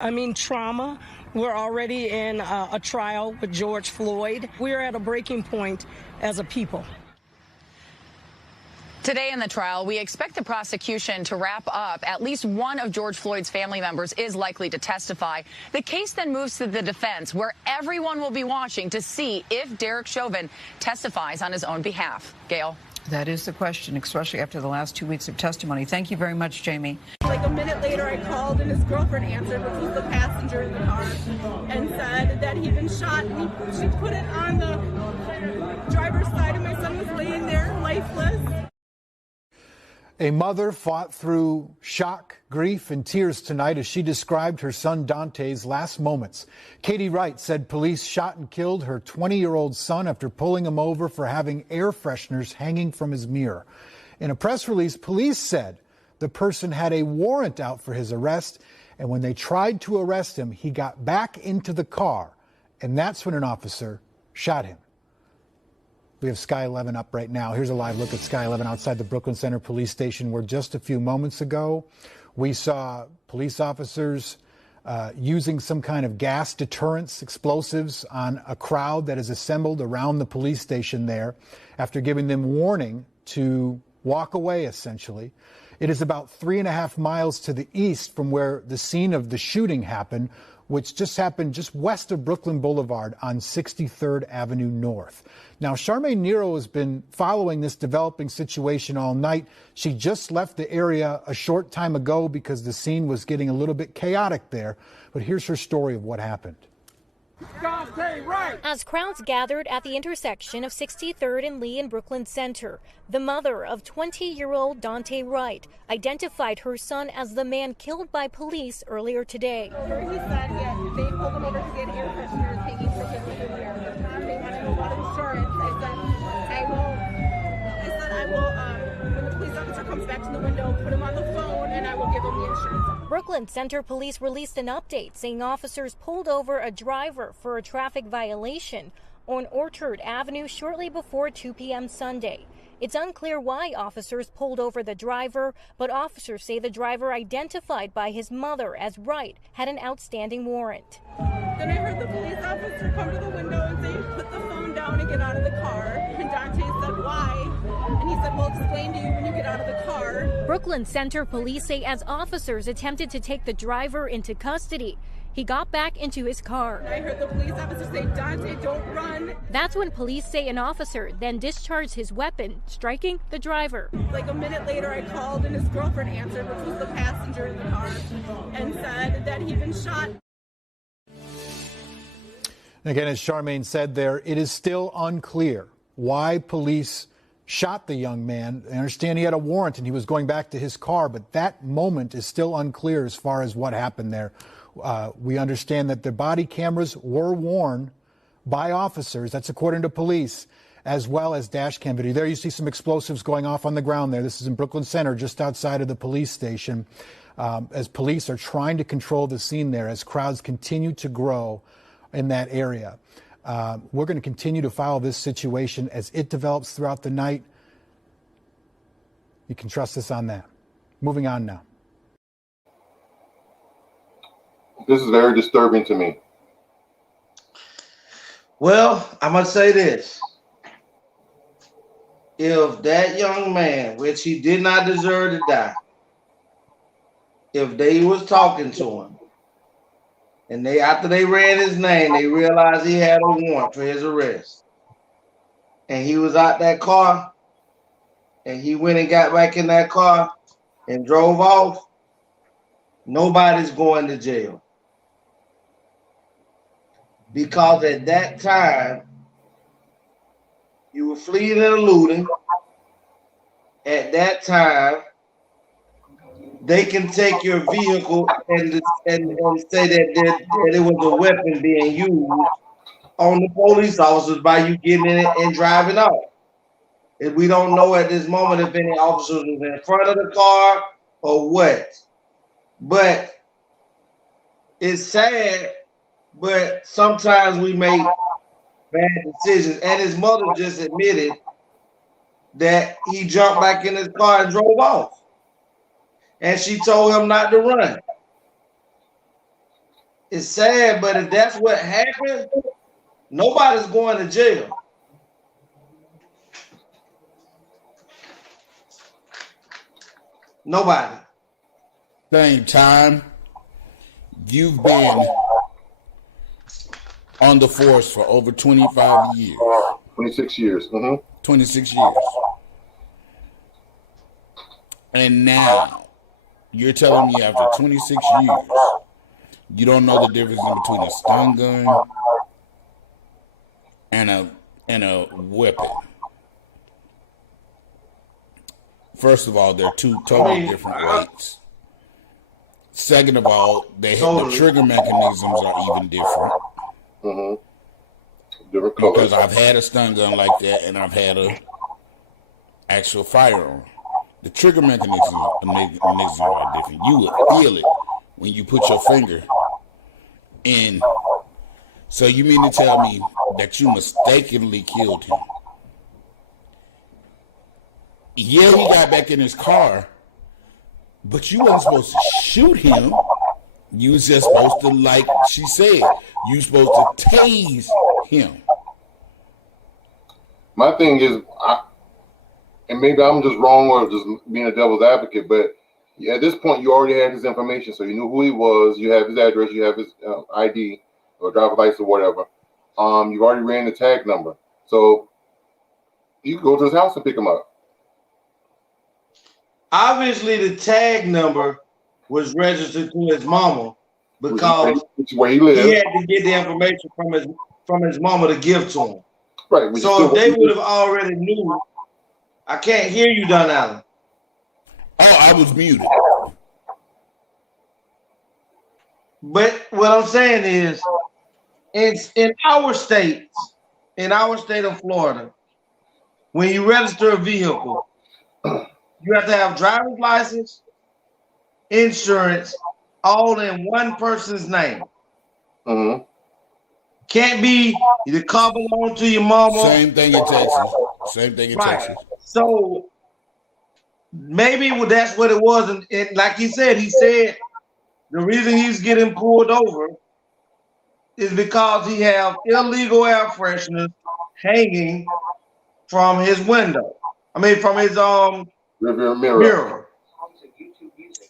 I mean, trauma. We're already in a trial with George Floyd. We're at a breaking point as a people. Today in the trial, we expect the prosecution to wrap up. At least one of George Floyd's family members is likely to testify. The case then moves to the defense, where everyone will be watching to see if Derek Chauvin testifies on his own behalf. Gail? That is the question, especially after the last 2 weeks of testimony. Thank you very much, Jamie. Like a minute later, I called and his girlfriend answered, which was the passenger in the car, and said that he'd been shot. She put it on the driver's side, and my son was laying there lifeless. A mother fought through shock, grief, and tears tonight as she described her son Daunte's last moments. Katie Wright said police shot and killed her 20-year-old son after pulling him over for having air fresheners hanging from his mirror. In a press release, police said the person had a warrant out for his arrest, and when they tried to arrest him, he got back into the car, and that's when an officer shot him. We have Sky 11 up right now. Here's a live look at Sky 11 outside the Brooklyn Center Police Station, where just a few moments ago we saw police officers using some kind of gas deterrence explosives on a crowd that is assembled around the police station there after giving them warning to walk away, essentially. It is about 3.5 miles to the east from where the scene of the shooting happened, which just happened just west of Brooklyn Boulevard on 63rd Avenue North. Now, Charmaine Nero has been following this developing situation all night. She just left the area a short time ago because the scene was getting a little bit chaotic there. But here's her story of what happened. As crowds gathered at the intersection of 63rd and Lee in Brooklyn Center, the mother of 20-year-old Daunte Wright identified her son as the man killed by police earlier today. He said they pulled him over because he had air fresheners hanging from his mirror. They wanted a lot of insurance. I will, when the police officer comes back to the window, put him on the phone and I will give him the insurance. Brooklyn Center Police released an update saying officers pulled over a driver for a traffic violation on Orchard Avenue shortly before 2 p.m. Sunday. It's unclear why officers pulled over the driver, but officers say the driver identified by his mother as Wright had an outstanding warrant. Then I heard the police officer come to the window and say, put the phone down and get out of the car. And Daunte said, why? And he said, we'll explain to you when you get out of the car. Brooklyn Center Police say as officers attempted to take the driver into custody, he got back into his car. I heard the police officer say, Daunte, don't run. That's when police say an officer then discharged his weapon, striking the driver. Like a minute later, I called and his girlfriend answered, which was the passenger in the car, and said that he'd been shot. Again, as Charmaine said there, it is still unclear why police shot the young man. I understand he had a warrant and he was going back to his car, but that moment is still unclear as far as what happened there. We understand that the body cameras were worn by officers. That's according to police. as well as dash cam video. There you see some explosives going off on the ground there. This is in Brooklyn Center, just outside of the police station, as police are trying to control the scene there as crowds continue to grow in that area. We're going to continue to follow this situation as it develops throughout the night. You can trust us on that. Moving on now. This is very disturbing to me. Well, I'm going to say this. If that young man, which he did not deserve to die, if they was talking to him, and after they ran his name, they realized he had a warrant for his arrest, and he was out that car, and he went and got back in that car and drove off, nobody's going to jail. Because at that time, you were fleeing and eluding. At that time, they can take your vehicle and say that it was a weapon being used on the police officers by you getting in it and driving off. And we don't know at this moment if any officers was in front of the car or what. But it's sad, but sometimes we make bad decisions. And his mother just admitted that he jumped back in his car and drove off. And she told him not to run. It's sad, but if that's what happened, nobody's going to jail. Nobody. Same time, you've been on the force for over 25 years. 26 years. 26 years. And now, you're telling me after 26 years, you don't know the difference in between a stun gun and a weapon. First of all, they're two totally different weights. Second of all, the trigger mechanisms are even different. Different colors. Because I've had a stun gun like that, and I've had a actual firearm. The trigger mechanisms are different. You would feel it when you put your finger in. So you mean to tell me that you mistakenly killed him? Yeah, he got back in his car, but you wasn't supposed to shoot him. You was just supposed to, like she said, you was supposed to tase him. My thing is, and maybe I'm just wrong or just being a devil's advocate, but at this point you already had his information, so you knew who he was, you have his address, you have his ID or driver's license or whatever. You've already ran the tag number, so you can go to his house and pick him up. Obviously, the tag number was registered to his mama because where he lives. He had to get the information from his mama to give to him. Right. So if they would have already knew, I can't hear you, Don Allen. Oh, I was muted. But what I'm saying is, it's in our state of Florida, when you register a vehicle, you have to have driver's license, insurance, all in one person's name. Can't be the car belong to your mama. Same thing in Texas. Same thing in Texas. So maybe that's what it was. And like he said the reason he's getting pulled over is because he have illegal air fresheners hanging from his window. I mean, from his mirror.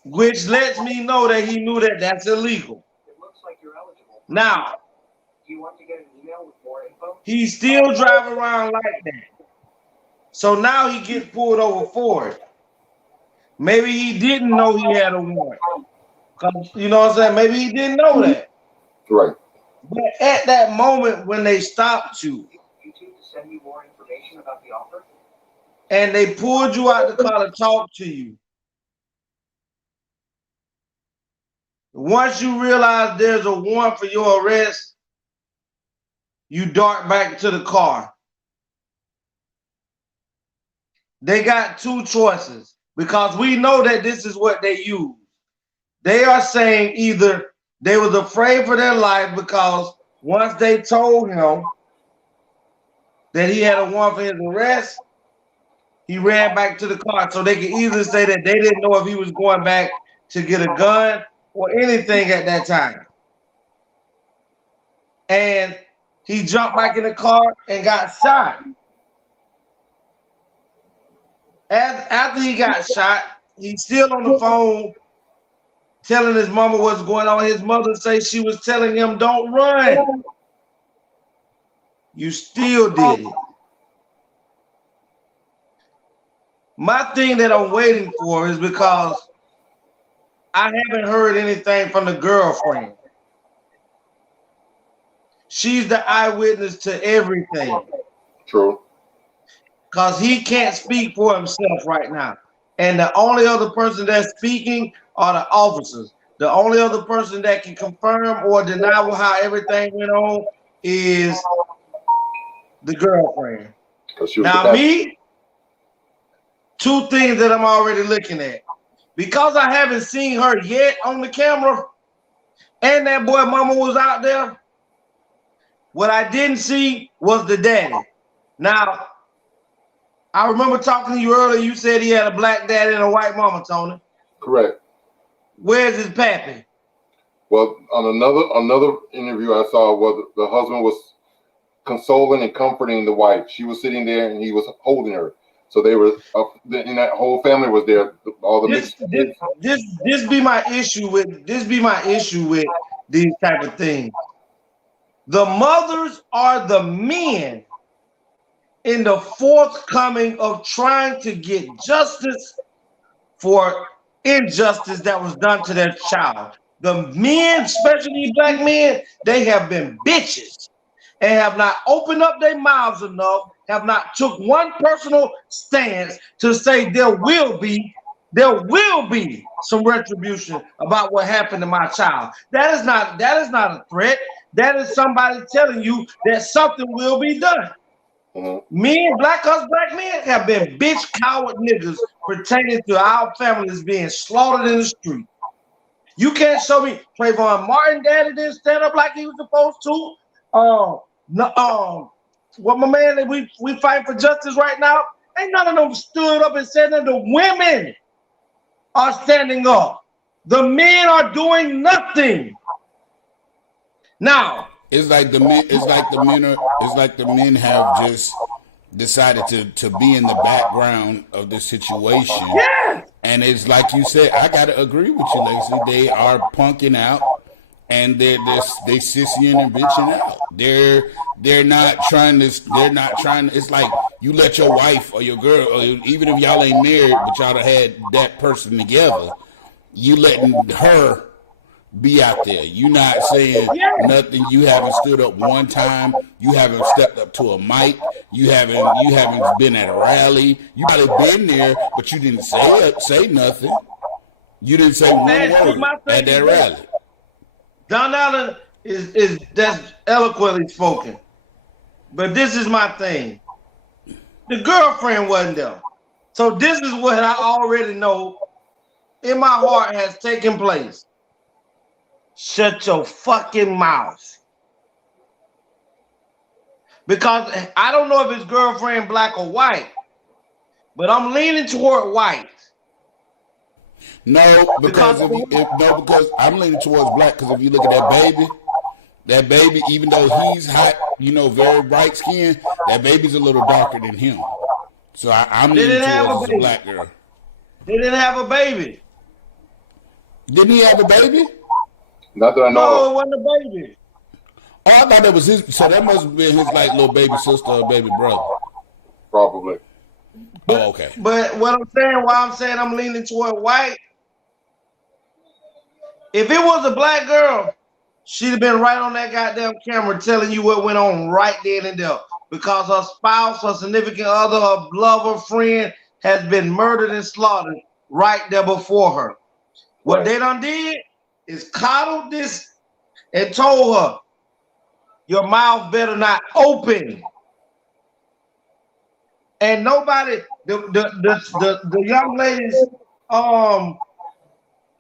Which lets me know that he knew that that's illegal. It looks like you're eligible. Now, do you want to get an email with more info? He still drive around like that. So now he gets pulled over for it. Maybe he didn't know he had a warrant. You know what I'm saying? Maybe he didn't know that. Right. But at that moment when they stopped you, YouTube to send me more information about the offer? And they pulled you out the car to talk to you. Once you realize there's a warrant for your arrest, you dart back to the car. they got two choices because we know that this is what they use. They are saying either they was afraid for their life because once they told him that he had a warrant for his arrest, he ran back to the car. So they could either say that they didn't know if he was going back to get a gun or anything at that time. And he jumped back in the car and got shot. After he got shot, he's still on the phone telling his mama what's going on. His mother says she was telling him, don't run. You still did it. My thing that I'm waiting for is because I haven't heard anything from the girlfriend. She's the eyewitness to everything. True. Because he can't speak for himself right now. And the only other person that's speaking are the officers. The only other person that can confirm or deny how everything went on is the girlfriend. Now, me, two things that I'm already looking at. Because I haven't seen her yet on the camera, and that boy mama was out there, what I didn't see was the daddy. Now, I remember talking to you earlier, you said he had a black daddy and a white mama, Tony. Correct. Where's his pappy? Well, on another interview I saw, was the husband was consoling and comforting the wife. She was sitting there and he was holding her. So they were, and that whole family was there. All the this be my issue with these type of things. The mothers are the men in the forthcoming of trying to get justice for injustice that was done to their child. The men, especially black men, they have been bitches and have not opened up their mouths enough, have not took one personal stance to say there will be some retribution about what happened to my child. That is not a threat. That is somebody telling you that something will be done. Me and us black men have been bitch coward niggas pertaining to our families being slaughtered in the street. You can't show me Trayvon Martin daddy didn't stand up like he was supposed to. What my man that we fight for justice right now, ain't none of them stood up and said that. The women are standing up. The men are doing nothing. Now it's like the men have just decided to be in the background of the situation. Yeah. And it's like you said, I gotta agree with you, Lacey. They are punking out and they sissying and bitching out. They're not trying to, it's like you let your wife or your girl, or even if y'all ain't married, but y'all have had that person together, you letting her be out there. You not saying nothing. You haven't stood up one time. You haven't stepped up to a mic. You haven't been at a rally. You might have been there, but you didn't say nothing. You didn't say one word at that rally. Don Allen is that's eloquently spoken. But this is my thing. The girlfriend wasn't there. So this is what I already know in my heart has taken place. Shut your fucking mouth. Because I don't know if his girlfriend black or white, but I'm leaning toward white. No, because because I'm leaning towards black. Because if you look at that baby, even though he's hot, very bright skin, that baby's a little darker than him. So I'm leaning towards the black girl. They didn't have a baby. Didn't he have a baby? Not that I know. No, it wasn't a baby. Oh, I thought that was his. So that must have been his little baby sister or baby brother. Probably. Oh, okay. But why I'm saying I'm leaning toward white. If it was a black girl, she'd have been right on that goddamn camera telling you what went on right then and there. Because her spouse, her significant other, her lover, friend has been murdered and slaughtered right there before her. What they done did is coddled this and told her, your mouth better not open. and nobody, the young ladies,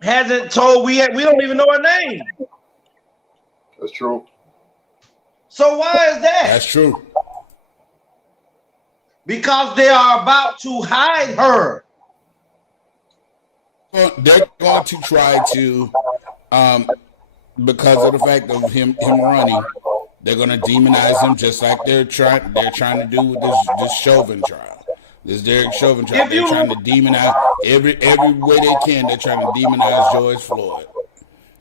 hasn't told. We don't even know her name. That's true. So why is that? That's true. Because they are about to hide her. They're going to try to, because of the fact of him running, they're going to demonize him just like they're trying to do with this Chauvin trial, this Derek Chauvin trial. They're trying to demonize every way they can. They're trying to demonize George Floyd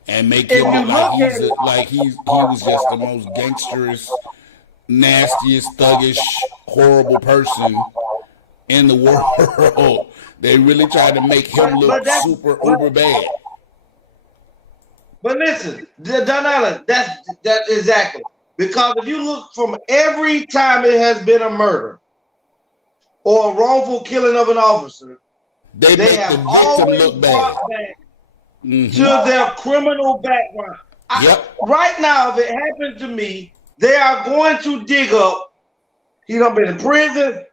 and make him look like he was just the most gangsterous, nastiest, thuggish, horrible person in the world. They really tried to make him look super uber bad. But listen, Donella, that's exactly. Because if you look from every time it has been a murder or a wrongful killing of an officer, they have always look bad. To their criminal background. Right now, if it happened to me, they are going to dig up. He done been in prison.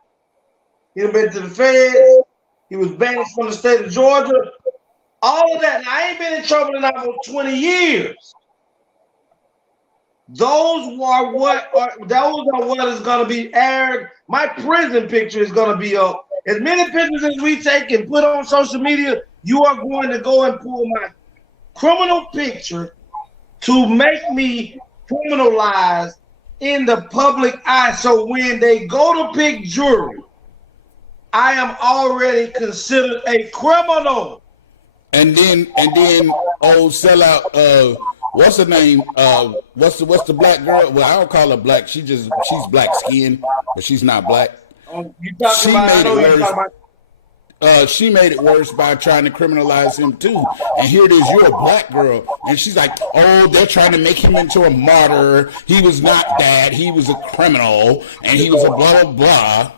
He done been to the feds. He was banished from the state of Georgia. All of that. Now, I ain't been in trouble in almost 20 years. Those are what is going to be aired. My prison picture is going to be up. As many pictures as we take and put on social media, you are going to go and pull my criminal picture to make me criminalized in the public eye. So when they go to pick jury, I am already considered a criminal. And then old sellout, what's her name? What's the black girl? Well, I don't call her black. She's black skinned, but she's not black. She made it worse by trying to criminalize him too. And here it is, you're a black girl, and she's like, "Oh, they're trying to make him into a martyr. He was not that. He was a criminal, and he was a blah blah blah."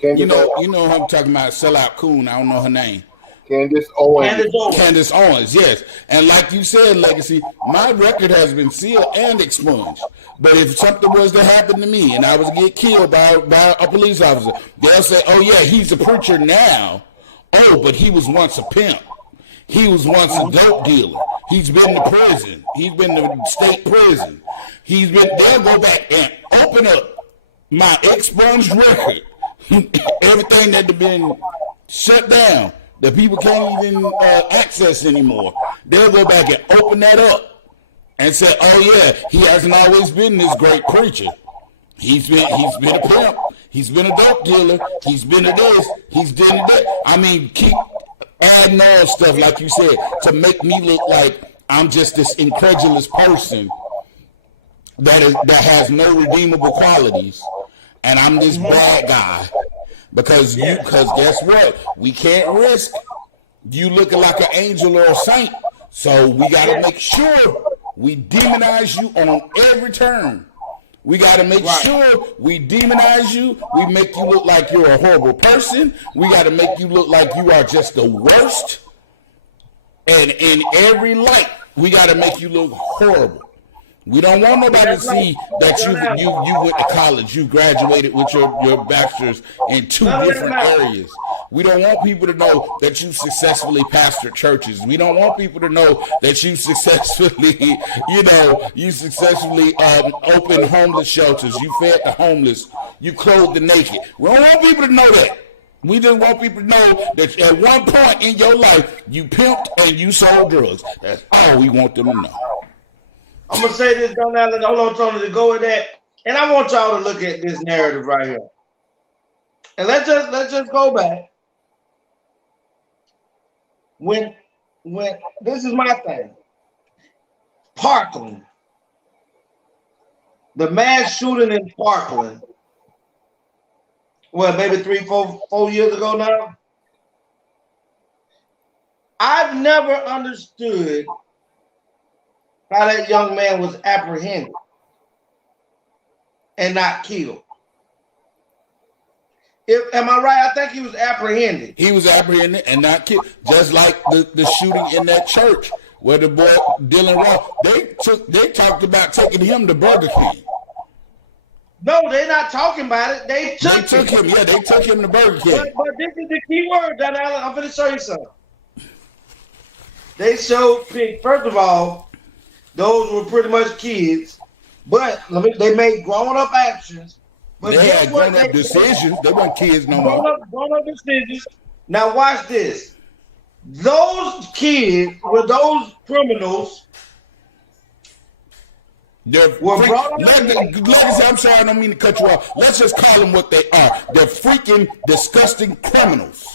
You know who I'm talking about? Sellout coon. I don't know her name. Candace Owens. Candace Owens, yes. And like you said, Legacy, my record has been sealed and expunged. But if something was to happen to me and I was to get killed by a police officer, they'll say, "Oh yeah, he's a preacher now. Oh, but he was once a pimp. He was once a dope dealer. He's been to prison. He's been to state prison. They'll go back and open up my expunged record. Everything that had been shut down, that people can't even access anymore. They'll go back and open that up and say, "Oh yeah, he hasn't always been this great preacher. He's been a pimp. He's been a dope dealer. He's been to this. He's been to that." I mean, keep adding all stuff like you said to make me look like I'm just this incredulous person that has no redeemable qualities, and I'm this bad guy. Because guess what? We can't risk you looking like an angel or a saint. So we got to make sure we demonize you on every turn. We got to make sure we demonize you. We make you look like you're a horrible person. We got to make you look like you are just the worst. And in every light, we got to make you look horrible. We don't want nobody to see that you went to college, you graduated with your bachelor's in 2 different areas. We don't want people to know that you successfully pastored churches. We don't want people to know that you successfully, opened homeless shelters. You fed the homeless. You clothed the naked. We don't want people to know that. We just want people to know that at one point in your life, you pimped and you sold drugs. That's all we want them to know. I'm gonna say this, hold on, Tony, to go with that, and I want y'all to look at this narrative right here, and let's just go back. When this is my thing, Parkland, the mass shooting in Parkland, maybe 3-4 years ago now. I've never understood how that young man was apprehended and not killed. Am I right? I think he was apprehended. He was apprehended and not killed. Just like the shooting in that church where the boy Dylan Ross, they talked about taking him to Burger King. No, they're not talking about it. They took him. Yeah, they took him to Burger King. But this is the key word, Donna Allen. I'm going to show you something. They showed first of all, those were pretty much kids, but they made grown-up actions. But they had grown-up decisions. They weren't kids no more. Grown-up decisions. Now watch this. Those kids were those criminals. I'm sorry, I don't mean to cut you off. Let's just call them what they are. They're freaking disgusting criminals.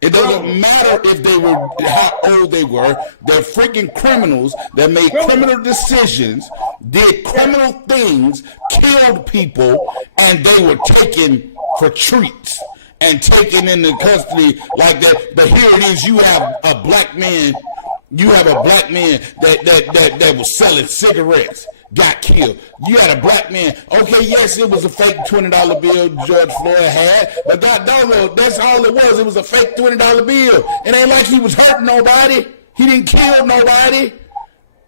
It doesn't matter if they were how old they were. They're freaking criminals that made criminal decisions, did criminal things, killed people, and they were taken for treats and taken into custody like that. But here it is: you have a black man. You have a black man that was selling cigarettes, got killed. You had a black man. Okay, yes, it was a fake $20 bill George Floyd had, but that's all it was. It was a fake $20 bill. It ain't like he was hurting nobody. He didn't kill nobody.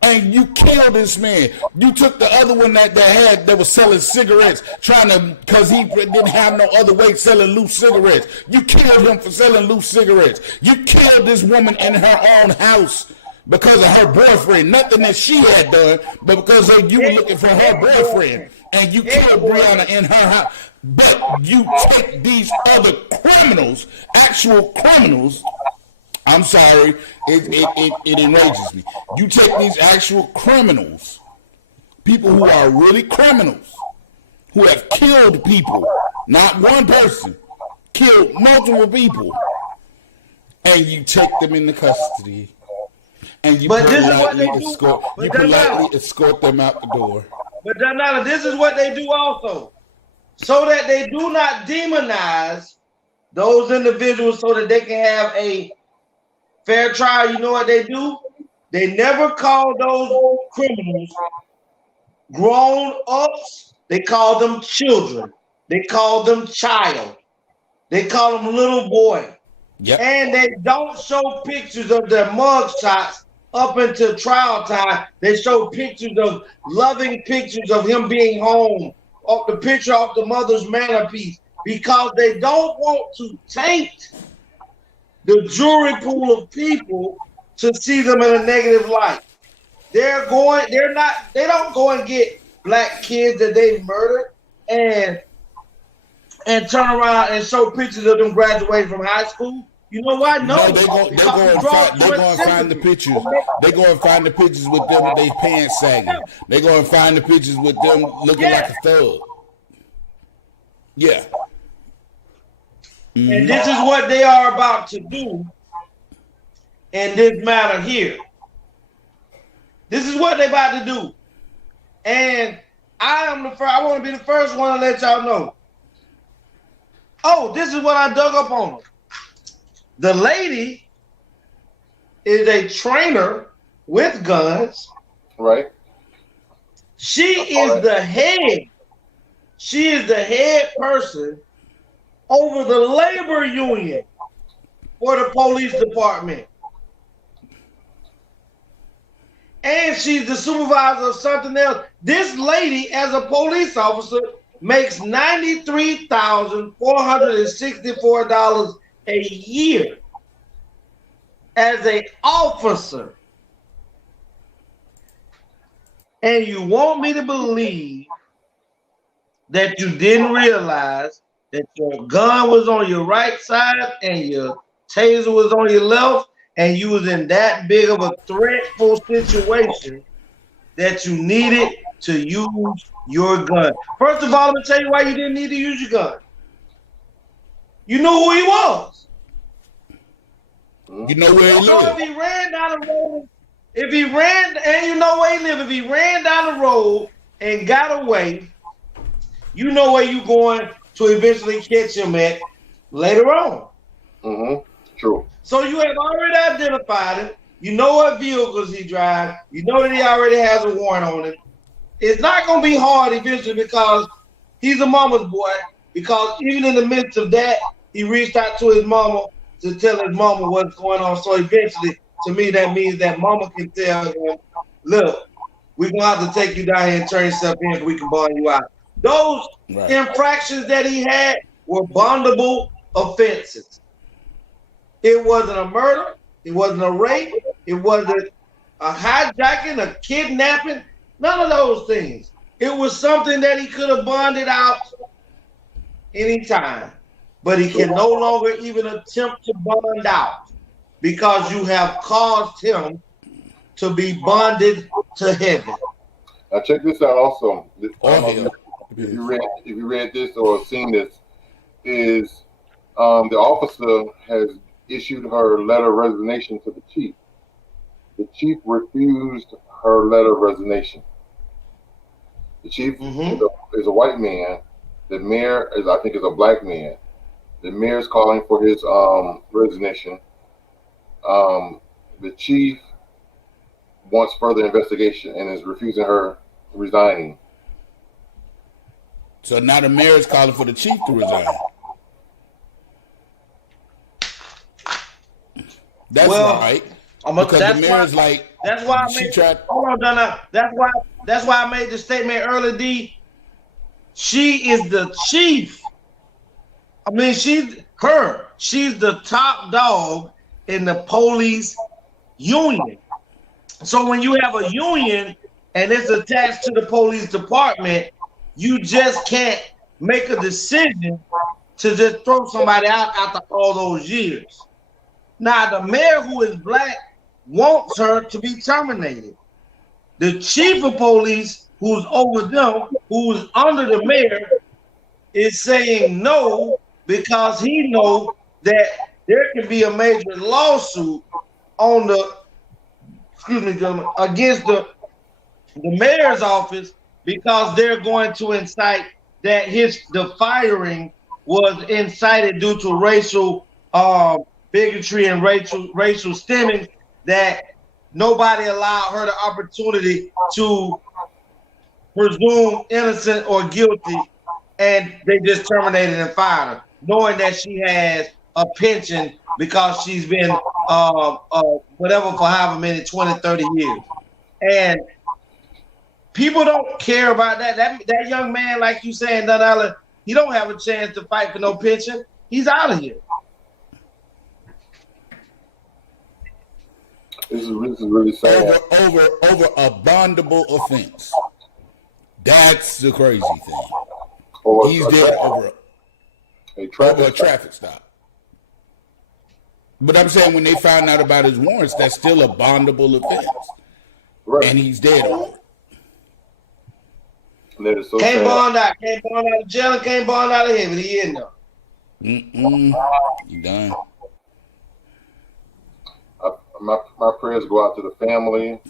And you killed this man. You took the other one that was selling cigarettes, because he didn't have no other way selling loose cigarettes. You killed him for selling loose cigarettes. You killed this woman in her own house because of her boyfriend. Nothing that she had done, but because you were looking for her boyfriend. And you killed Breonna in her house. But you take these other criminals, actual criminals. I'm sorry, it enrages me. You take these actual criminals, people who are really criminals, who have killed people, not one person, killed multiple people, and you take them into custody, and you politely escort them out the door. But Donella, this is what they do also, so that they do not demonize those individuals, so that they can have a fair trial. You know what they do? They never call those criminals grown-ups. They call them children. They call them child. They call them little boy. Yep. And they don't show pictures of their mug shots up until trial time. They show pictures of loving pictures of him being home, of the picture of the mother's mantelpiece, because they don't want to taint the jury pool of people to see them in a negative light. They don't go and get black kids that they murdered and turn around and show pictures of them graduating from high school. You know why? No, they go and find the pictures. They go and find the pictures with them with their pants sagging. They go and find the pictures with them looking like a thug. Yeah. And this is what they are about to do in this matter here. This is what they're about to do. And I want to be the first one to let y'all know. Oh, this is what I dug up on them. The lady is a trainer with guns. Right. She is the head. She is the head person over the labor union for the police department. And she's the supervisor of something else. This lady, as a police officer, makes $93,464 a year as an officer. And you want me to believe that you didn't realize that your gun was on your right side and your taser was on your left, and you was in that big of a threatful situation that you needed to use your gun. First of all, I'm gonna tell you why you didn't need to use your gun. You knew who he was. You know where he lived. So if he ran down the road, and you know where he lived, if he ran down the road and got away, you know where you're going to eventually catch him at later on. True. So you have already identified him. You know what vehicles he drives. You know that he already has a warrant on him. It's not going to be hard eventually because he's a mama's boy. Because even in the midst of that, he reached out to his mama to tell his mama what's going on. So eventually, to me, that means that mama can tell him, look, we're going to have to take you down here and turn yourself in so we can bond you out. Those Right. infractions that he had were bondable offenses. It wasn't a murder. It wasn't a rape. It wasn't a hijacking, a kidnapping. None of those things. It was something that he could have bonded out anytime. But he can no longer even attempt to bond out because you have caused him to be bonded to heaven. Now check this out also. I don't know if you read this or seen this, is the officer has issued her letter of resignation to the chief. The chief refused her letter of resignation. The chief is a white man. The mayor is, I think, is a black man. The mayor is calling for his resignation. The chief wants further investigation and is refusing her resigning. So now the mayor is calling for the chief to resign. That's right. Because the mayor's like, that's why I made. Hold on, Donna. That's why I made the statement earlier. D. She is the chief. I mean, she's the top dog in the police union. So when you have a union and it's attached to the police department, you just can't make a decision to just throw somebody out after all those years. Now, the mayor, who is black, wants her to be terminated. The chief of police, who's over them, who's under the mayor, is saying no because he knows that there can be a major lawsuit on the, against the mayor's office because they're going to incite that the firing was incited due to racial bigotry and racial stemming, that nobody allowed her the opportunity to presume innocent or guilty, and they just terminated and fired her, knowing that she has a pension because she's been whatever for however many 20, 30 years. And people don't care about that. That young man, like you saying, Donella, he don't have a chance to fight for no pension. He's out of here. This is really sad. Over a bondable offense. That's the crazy thing. He's there over a traffic stop. But I'm saying when they found out about his warrants, that's still a bondable offense. Right. And he's dead on it. So can't bond out of jail and can't bond out of heaven. He in there. You done. My prayers go out to the family,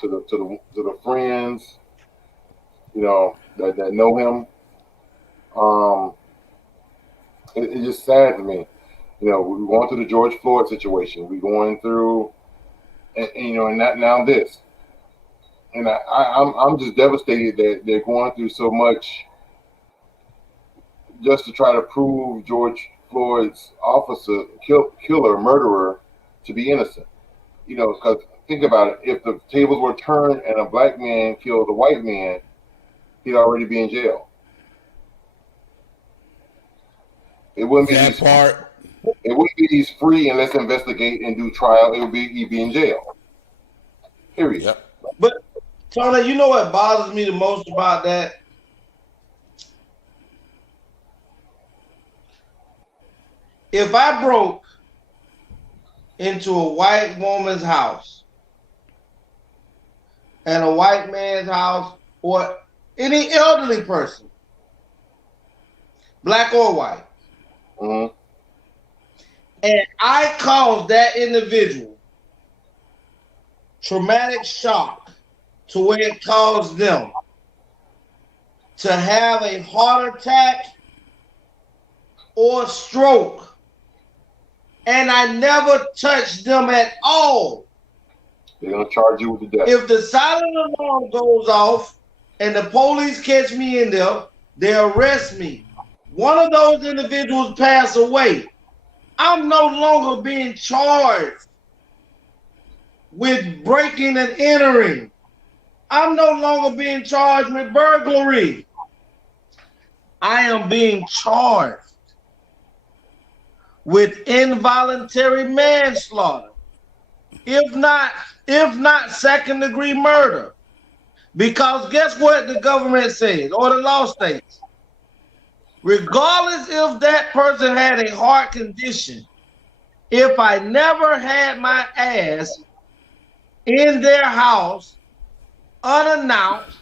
to the friends, that know him. It's just sad to me. We're going through the George Floyd situation. We're going through, and now this. And I'm just devastated that they're going through so much just to try to prove George Floyd's killer, murderer, to be innocent. Because think about it. If the tables were turned and a black man killed a white man, he'd already be in jail. It wouldn't be that part. It wouldn't be he's free and let's investigate and do trial. It would be he'd be in jail. Period. Yep. But Tony, you know what bothers me the most about that? If I broke into a white woman's house and a white man's house, or any elderly person, black or white, and I caused that individual traumatic shock to where it caused them to have a heart attack or stroke, and I never touched them at all, they're going to charge you with the death. If the silent alarm goes off and the police catch me in there, they arrest me. One of those individuals pass away. I'm no longer being charged with breaking and entering. I'm no longer being charged with burglary. I am being charged with involuntary manslaughter, if not second-degree murder. Because guess what the government says, or the law states? Regardless if that person had a heart condition, if I never had my ass in their house unannounced,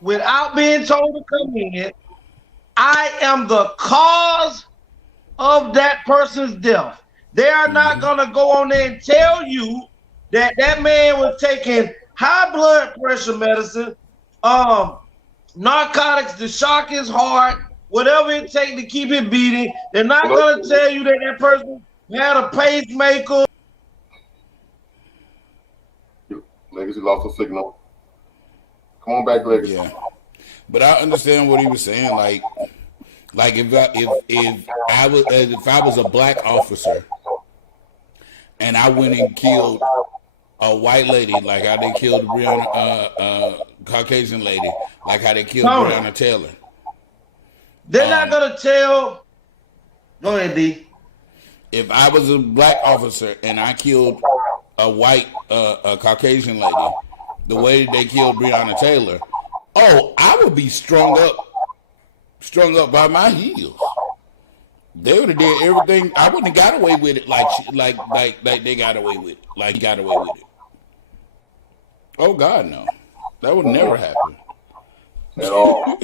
without being told to come in, I am the cause of that person's death. They are not going to go on there and tell you that that man was taking high blood pressure medicine, narcotics to shock his heart, whatever it takes to keep it beating. They're not going to tell you that that person had a pacemaker. Legacy lost a signal. Come on back, Legacy. Yeah, but I understand what he was saying. Like if I was a black officer and I went and killed a white lady, like how they killed Breonna, Caucasian lady, like how they killed Breonna Taylor. They're not gonna tell. Go ahead, D. If I was a black officer and I killed a white, a Caucasian lady, the way they killed Breonna Taylor, I would be strung up by my heels. They would have did everything. I wouldn't have got away with it like they got away with it. Like he got away with it. Oh God, no, that would never happen at all.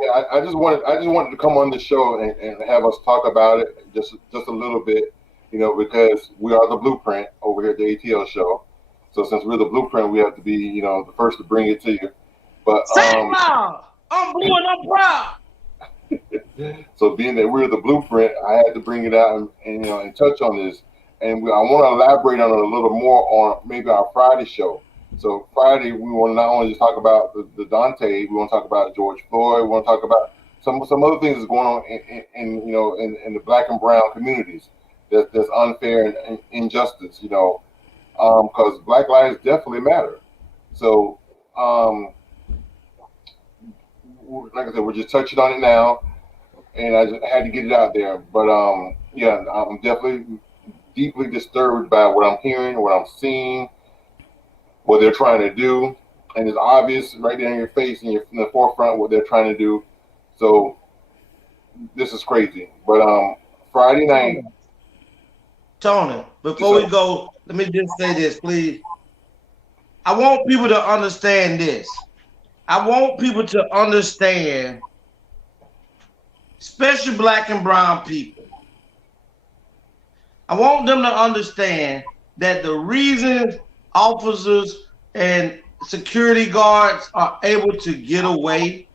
Yeah, I just wanted to come on the show and have us talk about it just a little bit, because we are the blueprint over here at the A.T.L show. So since we're the blueprint, we have to be, the first to bring it to you. But I'm blue and I'm proud. So being that we're the blueprint, I had to bring it out and touch on this. And I want to elaborate on it a little more on maybe our Friday show. So Friday, we want to not only just talk about the Daunte, we want to talk about George Floyd. We want to talk about some other things that's going on in the black and brown communities. That's unfair and injustice, because Black lives definitely matter. So, like I said, we're just touching on it now, and I just had to get it out there. But I'm definitely deeply disturbed by what I'm hearing, what I'm seeing, what they're trying to do, and it's obvious right there in your face, in the forefront, what they're trying to do. So this is crazy. But Friday night, Tony, before we go, let me just say this, please. I want people to understand this. I want people to understand, especially black and brown people. I want them to understand that the reason officers and security guards are able to get away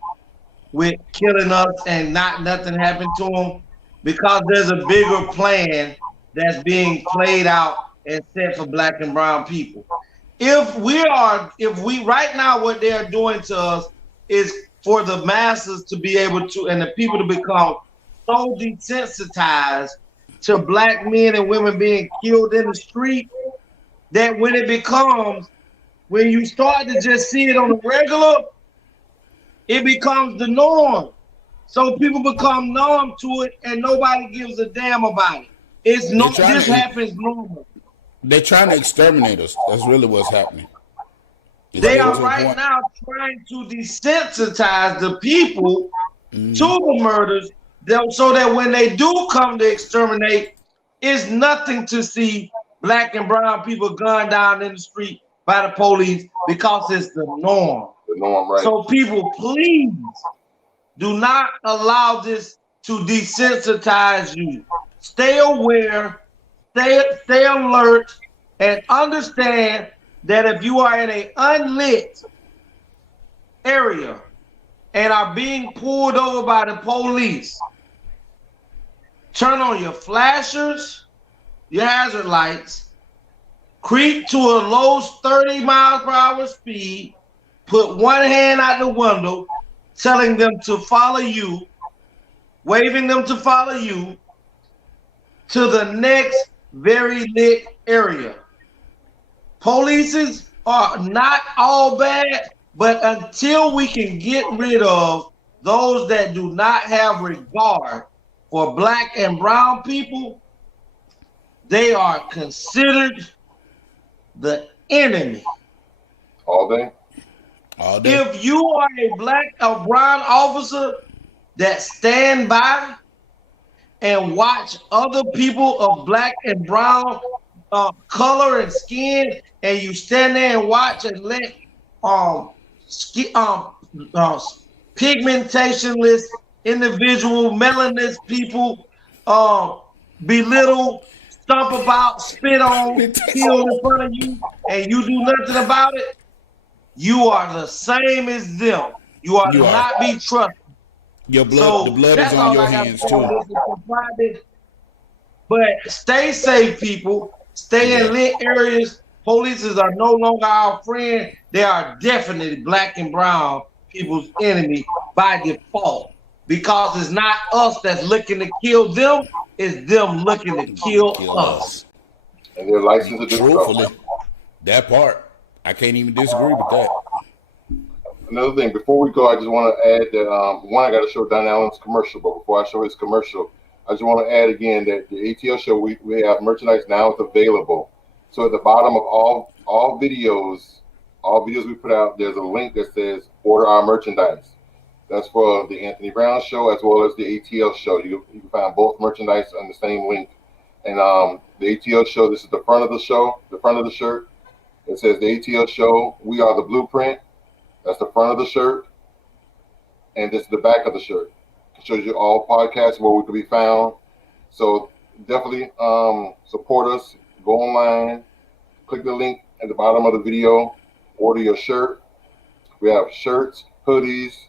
with killing us and nothing happened to them, because there's a bigger plan that's being played out and set for black and brown people. If we right now, what they're doing to us is for the masses to be able to, and the people to become so desensitized to black men and women being killed in the street, that when you start to just see it on the regular, it becomes the norm. So people become numb to it and nobody gives a damn about it. This happens normal. They're trying to exterminate us. That's really what's happening. They are right now trying to desensitize the people to the murders, so that when they do come to exterminate, it's nothing to see black and brown people gunned down in the street by the police, because it's the norm. The norm, right? So people, please do not allow this to desensitize you. Stay aware, stay alert, and understand that if you are in an unlit area and are being pulled over by the police, turn on your flashers, your hazard lights, creep to a low 30 miles per hour speed, put one hand out the window, telling them to follow you, waving them to follow you to the next very lit area. Polices are not all bad, but until we can get rid of those that do not have regard for black and brown people, they are considered the enemy. All day. If you are a black or brown officer that stand by and watch other people of black and brown color and skin, and you stand there and watch and let pigmentationless individual, melanin people belittle, stomp about, spit on, kill in front of you, and you do nothing about it, you are the same as them. You are to not be trusted. Your blood, the blood is on your hands too. But stay safe, people. Stay in lit areas. Polices are no longer our friend. They are definitely black and brown people's enemy by default. Because it's not us that's looking to kill them, it's them looking to kill us. And they're licensed to do truthfully, that part, I can't even disagree with that. Another thing, before we go, I just want to add that one, I got to show Don Allen's commercial, but before I show his commercial, I just want to add again that the A.T.L show, we have merchandise now. It's available. So at the bottom of all videos we put out, there's a link that says order our merchandise. That's for the Anthony Brown Show as well as the A.T.L show. You can find both merchandise on the same link. And the A.T.L show, this is the front of the show, the front of the shirt. It says the A.T.L show, we are the blueprint. That's the front of the shirt. And this is the back of the shirt. It shows you all podcasts where we can be found. So definitely support us. Go online, click the link at the bottom of the video, order your shirt. We have shirts, hoodies,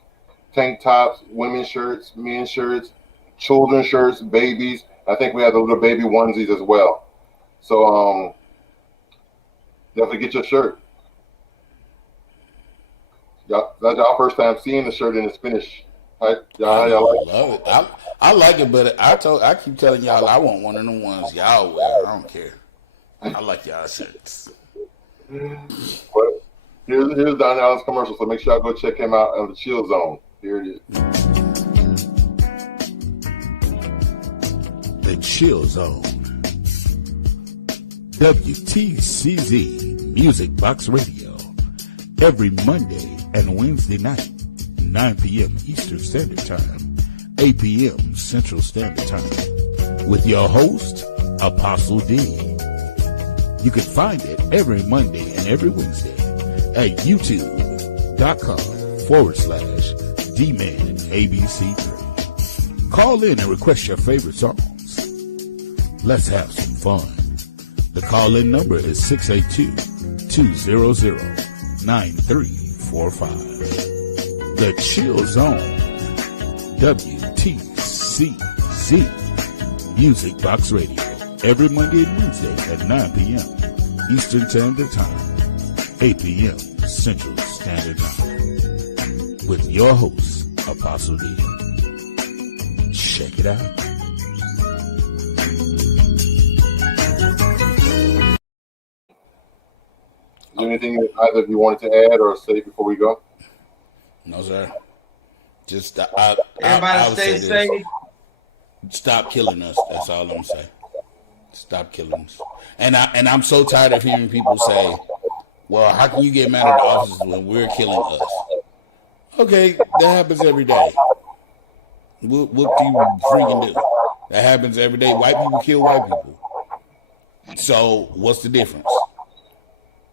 tank tops, women's shirts, men's shirts, children's shirts, babies. I think we have the little baby onesies as well. So definitely get your shirt. That's y'all first time seeing the shirt in its finish. Y'all love it. I like it, but I keep telling y'all I want one of them ones y'all wear. I don't care. I like y'all shirts. Well, here's Don Allen's commercial, so make sure y'all go check him out on the Chill Zone. Here it is. The Chill Zone. WTCZ Music Box Radio. Every Monday and Wednesday night, 9 p.m. Eastern Standard Time, 8 p.m. Central Standard Time, with your host, Apostle D. You can find it every Monday and every Wednesday at youtube.com/DmanABC3. Call in and request your favorite songs. Let's have some fun. The call-in number is 682-200-9345. The Chill Zone, WTCZ Music Box Radio, every Monday and Wednesday at 9 p.m. Eastern Standard Time, 8 p.m. Central Standard Time, with your host, Apostle D. Check it out. Is there anything that either of you wanted to add or say before we go? No, sir. Just everybody stay safe. Stop killing us. That's all I'm saying. Stop killing us. And I'm so tired of hearing people say, "Well, how can you get mad at the officers when we're killing us?" Okay, that happens every day. What do you freaking do? That happens every day. White people kill white people. So what's the difference?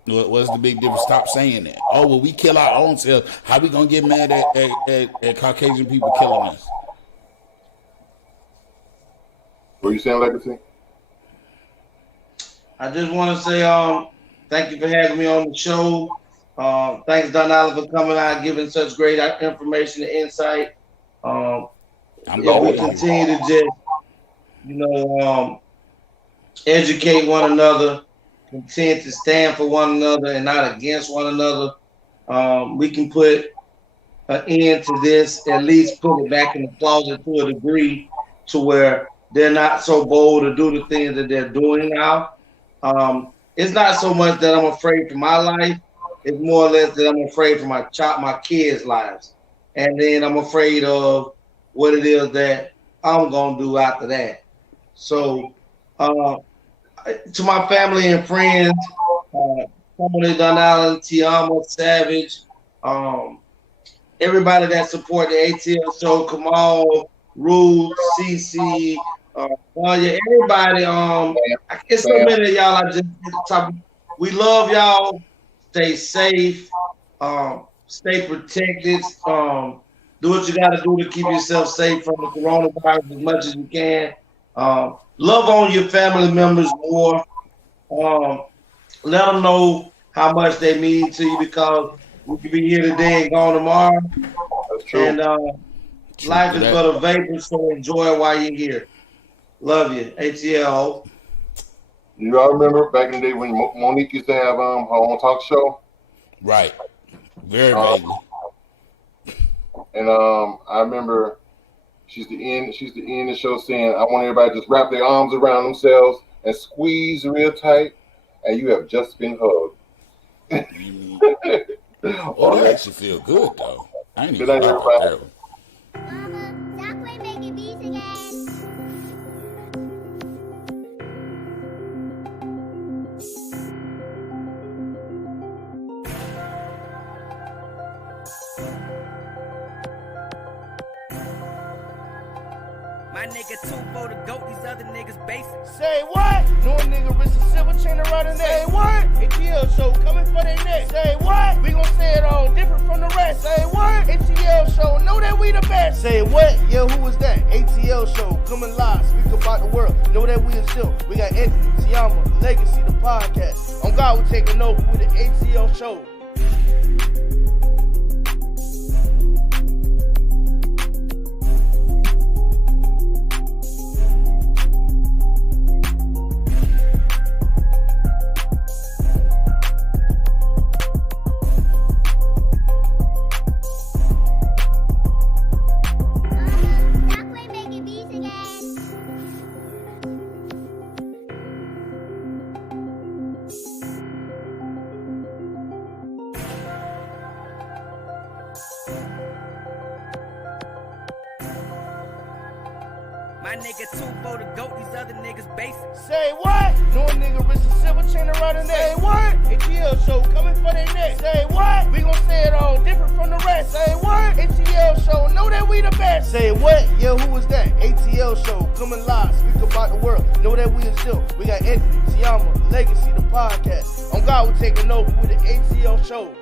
What's the big difference? Stop saying that. Oh, well, we kill our own selves. How we gonna get mad at Caucasian people killing us? What are you saying, Legacy? I just want to say thank you for having me on the show. Thanks, Don Allen, for coming out, giving such great information and insight. We continue to just, educate one another, continue to stand for one another and not against one another. We can put an end to this, at least put it back in the closet to a degree to where they're not so bold to do the things that they're doing now. It's not so much that I'm afraid for my life. It's more or less that I'm afraid for my kids' lives. and then I'm afraid of what it is that I'm gonna do after that. So, to my family and friends, Tony Donald, TeAma, Savage, everybody that support the A.T.L show, Kamal, Rude, CC, everybody. I guess so many of y'all I just talk. We love y'all. Stay safe. Stay protected. Do what you got to do to keep yourself safe from the coronavirus as much as you can. Love on your family members more. Let them know how much they mean to you, because we could be here today and gone tomorrow. That's true. And life is but a vapor, so enjoy it while you're here. Love you, A.T.L. You all remember back in the day when Monique used to have her own talk show? Right. Very vaguely. And I remember she's the end the show saying, I want everybody to just wrap their arms around themselves and squeeze real tight, and you have just been hugged. Oh, that actually feel good though. I ain't even thought about that one. Mama, stop playing making beats again. My nigga 2 for the GOAT, these other niggas basic. Say what? No nigga wrist a silver chain around his neck. Say what? A.T.L show coming for their neck. Say what? We gon' say it all different from the rest. Say what? A.T.L show, know that we the best. Say what? Yeah, who was that? A.T.L show, coming live, speak about the world. Know that we are still. We got Anthony, TeAma, Legacy, the podcast. On God, we're taking over with the A.T.L show. My nigga 2 for the GOAT, these other niggas basic. Say what? No nigga wrist a silver chain around his neck. Say what? A.T.L show coming for their neck. Say what? We gon' say it all different from the rest. Say what? A.T.L show, know that we the best. Say what? Yeah, who was that? A.T.L show, coming live, speak about the world. Know that we are still. We got Anthony, TeAma, Legacy, the podcast. On God, we're taking over with the A.T.L show.